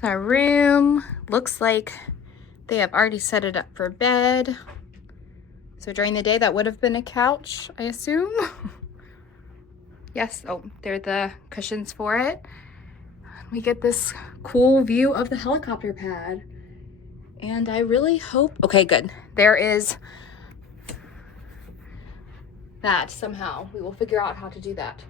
So our room looks like they have already set it up for bed. So during the day, that would have been a couch, I assume. Yes, oh, there are the cushions for it. We get this cool view of the helicopter pad. And I really hope, okay, good. There is that somehow. We will figure out how to do that.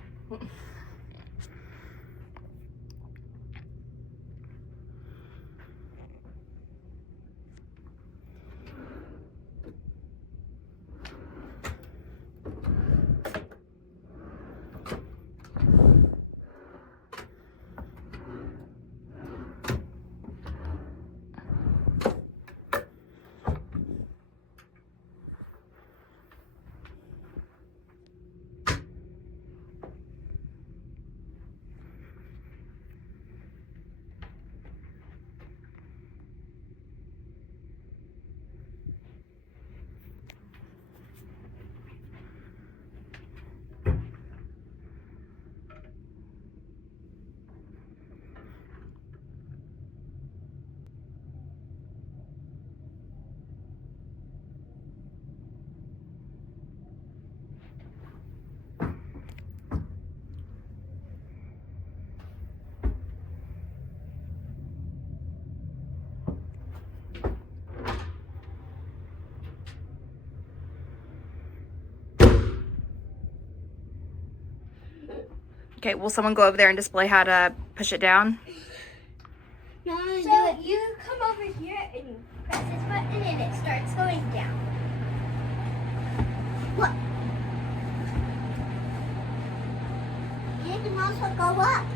Okay, will someone go over there and display how to push it down? So you come over here and you press this button and it starts going down. What? And it can also go up.